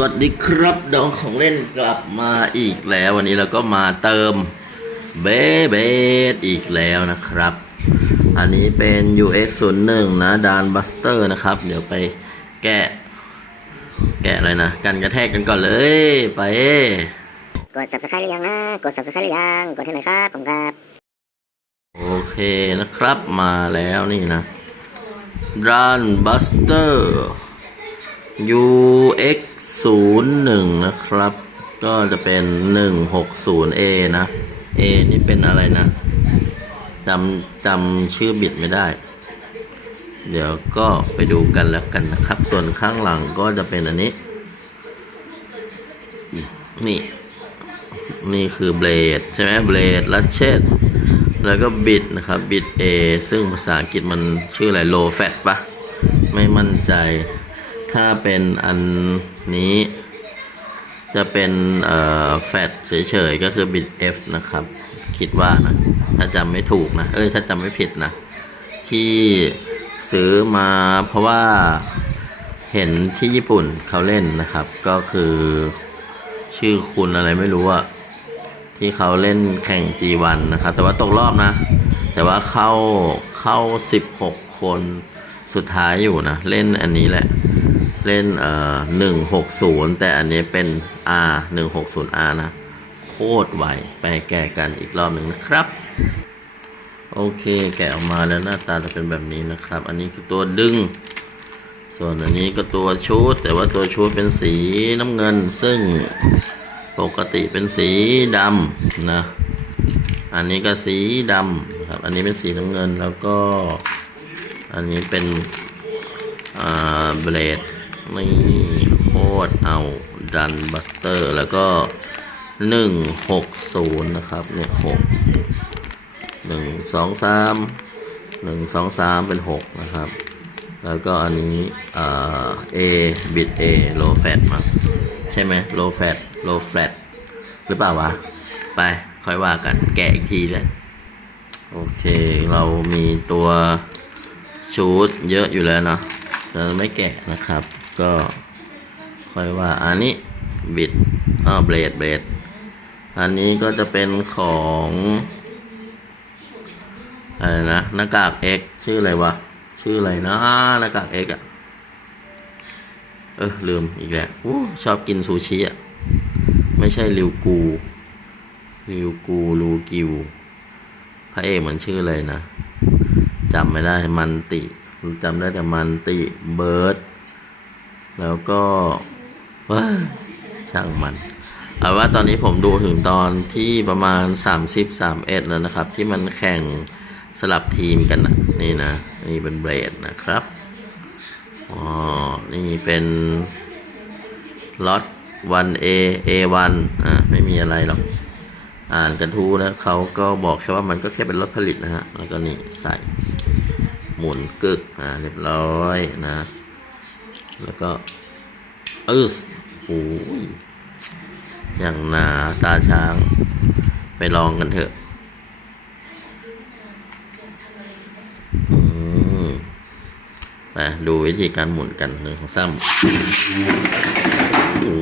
วัสดีครับดองของเล่นกลับมาอีกแล้ว วันนี้เราก็มาเติมเบเบดอีกแล้วนะครับ อันนี้เป็น UX 0 1นะดานบัสเตอร์นะครับ เดี๋ยวไปแกะ แกะอะไรนะกันกระแทกกันก่อนเลยไป กด subscribe หรือยังนะ กด subscribe หรือยัง กดให้หน่อยครับผมครับ โอเคนะครับมาแล้วนี่นะ Run Buster UX 0 1 นะครับ ก็จะเป็น 160A นะ A นี่เป็นอะไรนะจำจำชื่อบิดไม่ได้ เดี๋ยวก็ไปดูกันแล้วกันนะครับ ส่วนข้างหลังก็จะเป็นอันนี้ นี่ นี่คือเบลดใช่ไหมเบลดลัชเชตแล้วก็บิดนะครับบิด A ซึ่งภาษาอังกฤษมันชื่ออะไร low fat ปะไม่มั่นใจ ถ้าเป็นอัน นี้จะเป็นเอ่อ fat เฉยๆ ก็คือบิด F นะครับ คิดว่านะ ถ้าจำไม่ถูกนะ เอ้ย ถ้าจำไม่ผิดนะ ที่ซื้อมาเพราะว่าเห็นที่ญี่ปุ่นเขาเล่นนะครับ ก็คือชื่อคุณอะไรไม่รู้อะที่เขาเล่นแข่ง G1 นะครับ แต่ว่าตกรอบนะ แต่ว่าเข้าเข้า 16 คนสุดท้ายอยู่นะ เล่นอันนี้แหละ เล่นเอ่อ160แต่อันนี้เป็น R 160R นะ โคตรไวไปแก่กันอีกรอบหนึ่งนะครับ โอเค แกะออกมาแล้วหน้าตาจะเป็นแบบนี้นะครับ อันนี้คือตัวดึง ส่วนอันนี้ก็ตัวชุด แต่ว่าตัวชุดเป็นสีน้ำเงิน ซึ่งปกติเป็นสีดำนะ อันนี้ก็สีดำครับ อันนี้เป็นสีน้ำเงินแล้วก็ อันนี้เป็นอ่าเบลด นี่โคตรเอาดันบัสเตอร์ แล้วก็หนึ่งหกศูนย์นะครับเนี่ยหกหนึ่งสองสามหนึ่งสองสามเป็นหกนะครับ แล้วก็อันนี้เอ่า A บิด A low fat มาใช่ไหม low fat low flat หรือเปล่าวะ ไปค่อยว่ากันแกะอีกทีเลยโอเค เรามีตัวชูดเยอะอยู่แล้วเนาะเราไม่แกะนะครับ ก็ค่อยว่าอันนี้บิดอ้าเบลดเบลดอันนี้ก็จะเป็นของอะไรนะหน้ากาก X ชื่ออะไรวะ ชื่ออะไรนะหน้ากาก X อะเออลืมอีกแล้วอู้ชอบกินซูชิอะไม่ใช่ริวกูริวกูรูกิวพระเอกเหมันชื่ออะไรนะจำไม่ได้มันติจำได้แต่มันติเบิร์ด แล้วก็ว้ยช่างมันเอาว่าตอนนี้ผมดูถึงตอนที่ประมาณ 30 31แล้วนะครับ ที่มันแข่งสลับทีมกันนะนี่นะ นี่เป็นเบรดนะครับอ๋อนี่เป็นล็อต 1A A1 อ่าไม่มีอะไรหรอก อ่านกระทู้แล้วเขาก็บอกแค่ว่ามันก็แค่เป็นรถผลิตนะฮะ แล้วก็นี่ใส่ หมุนกึก อ่า เรียบร้อยนะ แล้วก็เออโอ้ยอย่างหนาตาช้าง ไปลองกันเถอะอืมไปดูวิธีการหมุนกันหนึ่งของซ้ำโอ้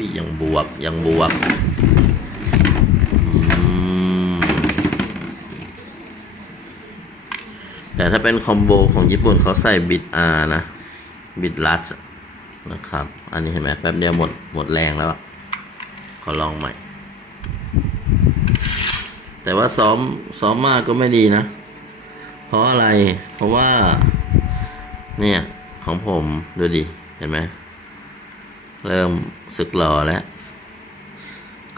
ยยังบวกยังบวกแต่ถ้าเป็นคอมโบของญี่ปุ่นเขาใส่บิด R นะ บิดลัดนะครับ อันนี้เห็นไหมแป๊บเดียวหมดหมดแรงแล้ว ขอลองใหม่ แต่ว่าซ้อมซ้อมมากก็ไม่ดีนะ เพราะอะไร เพราะว่า เนี่ย ของผมดูดิ เห็นไหม เริ่มสึกหล่อแล้ว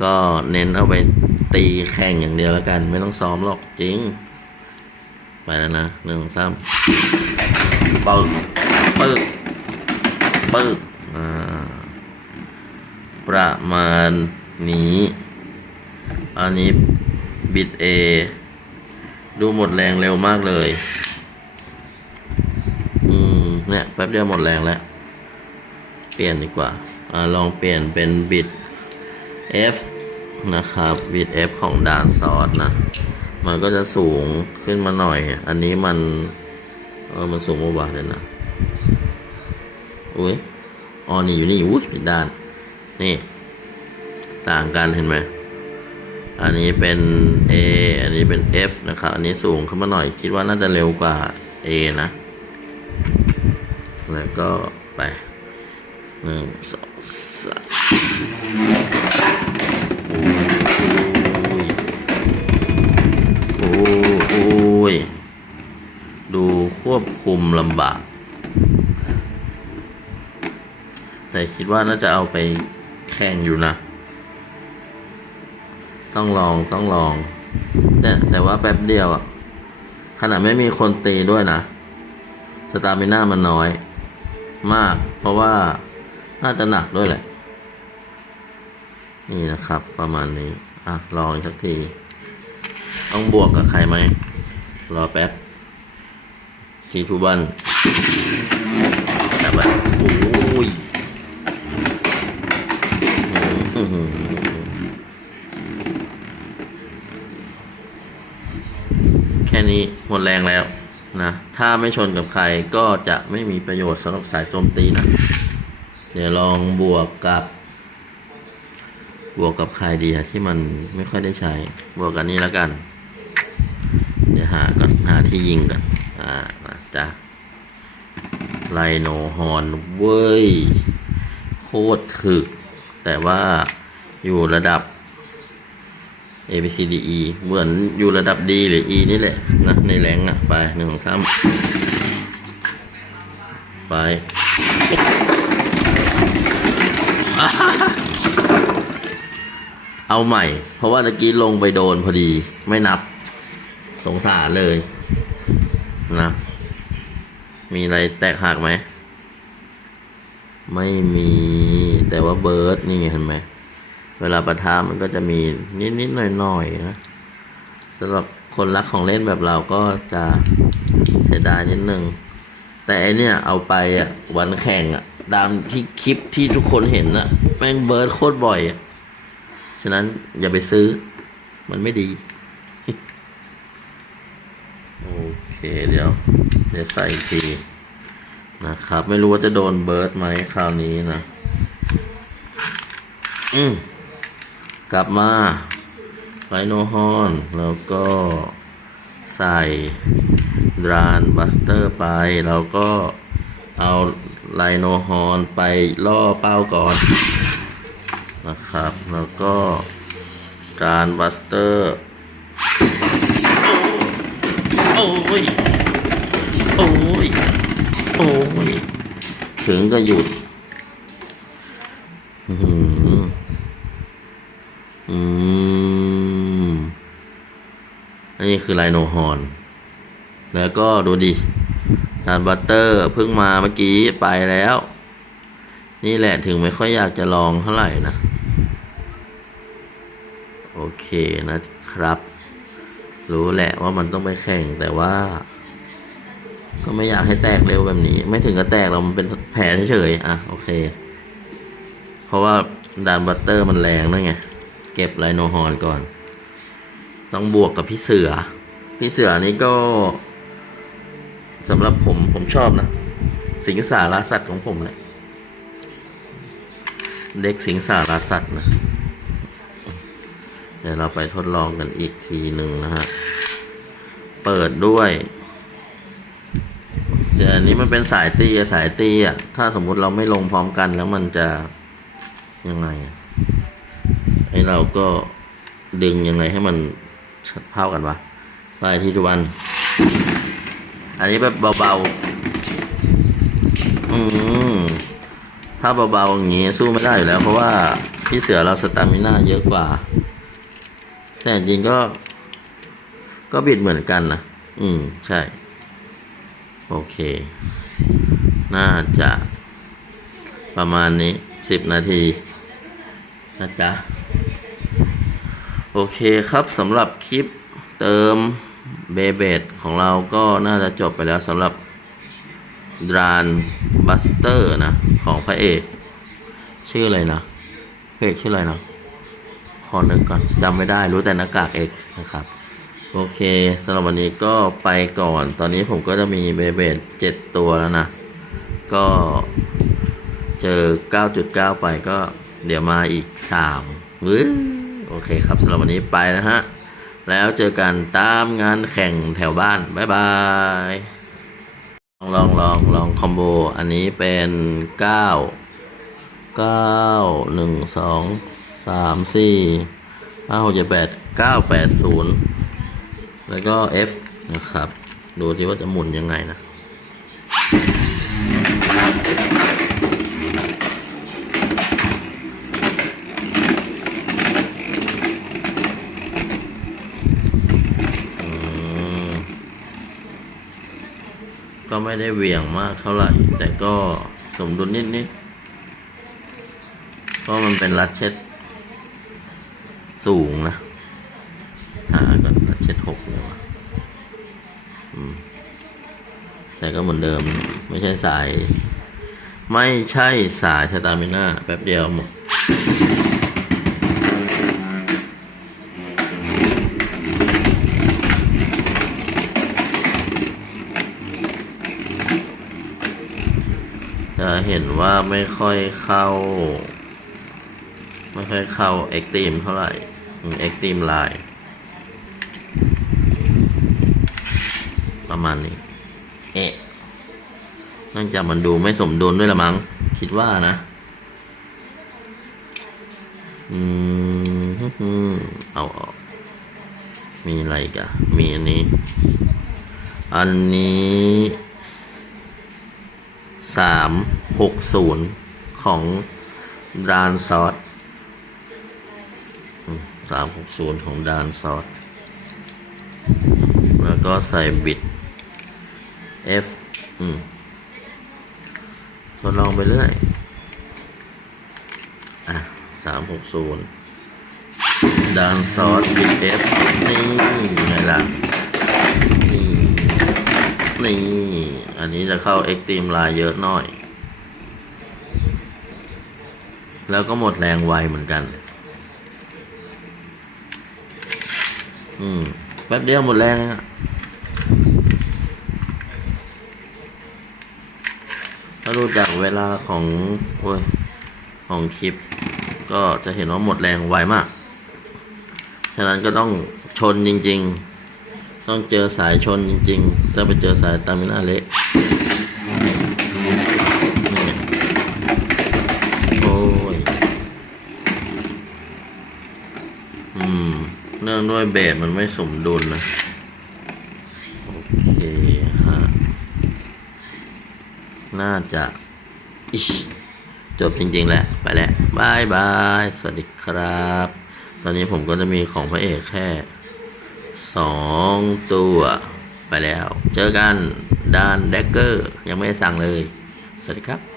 ก็เน้นเอาไปตีแข่งอย่างเดียวแล้วกัน ไม่ต้องซ้อมหรอกจริง ไปแล้วนะหนึ่งสองสามปึกปึก ปึกอ่าประมาณนี้ อันนี้บิด A ดูหมดแรงเร็วมากเลย อืม เนี่ยแป๊บเดียวหมดแรงแล้ว เปลี่ยนดีกว่า อ่า ลองเปลี่ยนเป็นบิด F นะครับบิด F ของด่านซอสนะ มันก็จะสูงขึ้นมาหน่อย อันนี้มัน เออ มันสูงกว่าเดี๋ยวนะ อุ้ยอ๋อนี่อยู่นี่อุ้ยผิดด้าน นี่ ต่างกันเห็นไหมอันนี้เป็น A อันนี้เป็น F นะครับ อันนี้สูงขึ้นมาหน่อย คิดว่าน่าจะเร็วกว่า A นะ แล้วก็ไปหนึ่งสองสามโอ้ย ดูควบคุมลำบาก แต่คิดว่าน่าจะเอาไปแข่งอยู่นะ ต้องลองต้องลอง แต่แต่ว่าแป๊บเดียวอะขนาดไม่มีคนตีด้วยนะ สตามิน่ามันน้อย มาก เพราะว่าน่าจะหนักด้วยแหละ นี่นะครับ ประมาณนี้ อะ ลองสักที ต้องบวกกับใครไหม รอแป๊บทีทูบัน หมดแรงแล้วนะถ้าไม่ชนกับใครก็จะไม่มีประโยชน์สำหรับสายโจมตีนะเดี๋ยวลองบวกกับบวกกับใครดีอะที่มันไม่ค่อยได้ใช้ บวกกันนี้แล้วกัน เดี๋ยวหาก่อนหาที่ยิงก่อนอ่ามาจ้ะไลโนฮอนเว้ย โคตรถึก แต่ว่าอยู่ระดับ A B C D E เหมือนอยู่ระดับ D หรือ E นี่แหละนะในแรงอะ ไปหนึ่งสองสามไปเอาใหม่ เพราะว่าตะกี้ลงไปโดนพอดี ไม่นับ สงสารเลยนะ มีอะไรแตกหักไหม ไม่มี แต่ว่าเบิร์ดนี่ไงเห็นไหม เวลาประทามันก็จะมีนิดๆหน่อยๆนะสำหรับคนรักของเล่นแบบเราก็จะเสียดายนิดนึงแต่ไอเนี่ยเอาไปอะวันแข่งอะตามที่คลิปที่ทุกคนเห็นอะแม่งเบิร์ดโคตรบ่อยอะฉะนั้นอย่าไปซื้อ มันไม่ดี โอเคเดี๋ยวเดี๋ยวใส่อีกทีนะครับ ไม่รู้ว่าจะโดนเบิร์ดไหมคราวนี้นะ อืม กลับมาไลโนฮอนแล้วก็ใส่ดรานบัสเตอร์ไป แล้วก็เอาไลโนฮอนไปล่อเป้าก่อนนะครับ แล้วก็การบัสเตอร์โอ้ย โอ้ย โอ้ย ถึงก็หยุด อือหืออืม อันนี้ คือไลโนฮอนแล้วก็ดูดิดานบัตเตอร์เพิ่งมาเมื่อกี้ไปแล้ว นี่แหละถึงไม่ค่อยอยากจะลองเท่าไหร่นะ โอเคนะครับ รู้แหละว่ามันต้องไปแข่งแต่ว่า ก็ไม่อยากให้แตกเร็วแบบนี้ ไม่ถึงกับแตกเรามันเป็นแผลเฉยๆอะโอเค เพราะว่าดานบัตเตอร์มันแรงนะไง เก็บไลโนฮอร์นก่อน ต้องบวกกับพี่เสือ พี่เสือนี่ก็สำหรับผมผมชอบนะ สิงสาราสัตว์ของผมแหละเด็กสิงสาราสัตว์นะ เดี๋ยวเราไปทดลองกันอีกทีหนึ่งนะฮะ เปิดด้วยแต่อันนี้มันเป็นสายตีอะสายตีอะถ้าสมมุติเราไม่ลงพร้อมกันแล้วมันจะยังไงไอเราก็ดึงยังไงให้มัน เท่ากันวะไปที่ทุวัน อันนี้แบบเบาๆ อืมถ้าเบาๆอย่างงี้สู้ไม่ได้อยู่แล้ว เพราะว่าพี่เสือเราสตามิน่าเยอะกว่า แต่จริงก็ ก็บิดเหมือนกันนะ อืม ใช่ โอเค น่าจะประมาณนี้สิบนาทีนะจ๊ะ โอเคครับสำหรับคลิปเติมเบเบดของเราก็น่าจะจบไปแล้วสำหรับดรานบัสเตอร์นะ ของพระเอก ชื่ออะไรนะพระเอกชื่ออะไรนะขอนึกก่อนจำไม่ได้รู้แต่หน้ากากเอกนะครับ โอเคสำหรับวันนี้ก็ไปก่อน ตอนนี้ผมก็จะมีเบเบดเจ็ดตัวแล้วนะ ก็เจอ 9.9 ไปก็เดี๋ยวมาอีกสามเว้ย โอเคครับสำหรับวันนี้ไปนะฮะ แล้วเจอกันตามงานแข่งแถวบ้าน บ๊ายบาย ลองลองลองลองคอมโบ อันนี้เป็นเก้าเก้าหนึ่งสองสามสี่ห้าหกเจ็ดแปดเก้าแปดศูนย์แล้วก็ F นะครับ ดูที่ว่าจะหมุนยังไงนะ อืม ก็ไม่ได้เหวี่ยงมากเท่าไหร่ แต่ก็สมดุลนิดๆเพราะมันเป็นรัดเช็ด สูงนะหาก่อนรัดเช็ดหกเลยวะแต่ก็เหมือนเดิม ไม่ใช่สาย ไม่ใช่สายสตามิน่าแป๊บเดียวหมด จะเห็นว่าไม่ค่อยเข้า ไม่ค่อยเข้าเอ็กตีมเท่าไหร่เอ็กตีมไลน์ประมาณนี้ เอ๊ะเนื่องจากมันดูไม่สมดุลด้วยละมั้ง คิดว่านะ อืมฮึ่มเอาออกมีอะไรอีกันมีอันนี้ อันนี้ สามหกศูนย์ของดานซอสสามหกศูนย์ของดานซอสแล้วก็ใส่บิด F อืมทดลองไปเรื่อย อะสามหกศูนย์ดานซอสบิด F นี่ไงล่ะ นี่ นี่ อันนี้จะเข้า Extreme Line เยอะหน่อย แล้วก็หมดแรงไวเหมือนกัน อืม แป๊บเดียวหมดแรงอะถ้ารู้จักเวลาของโอ้ยของคลิป ก็จะเห็นว่าหมดแรงไวมาก ฉะนั้นก็ต้องชนจริง ๆ ต้องเจอสายชนจริง ๆ ถ้าไปเจอสายตามินาเละนี่โอ้ย อืม เนื่อง ด้วยเบสมันไม่สมดุลนะ โอเคฮะ น่าจะจบจริงๆแหละ ไปแล้วบายบาย สวัสดีครับ ตอนนี้ผมก็จะมีของพระเอกแค่สองตัว ไปแล้ว เจอกันด้านแดกเกอร์ ยังไม่ได้สั่งเลย สวัสดีครับ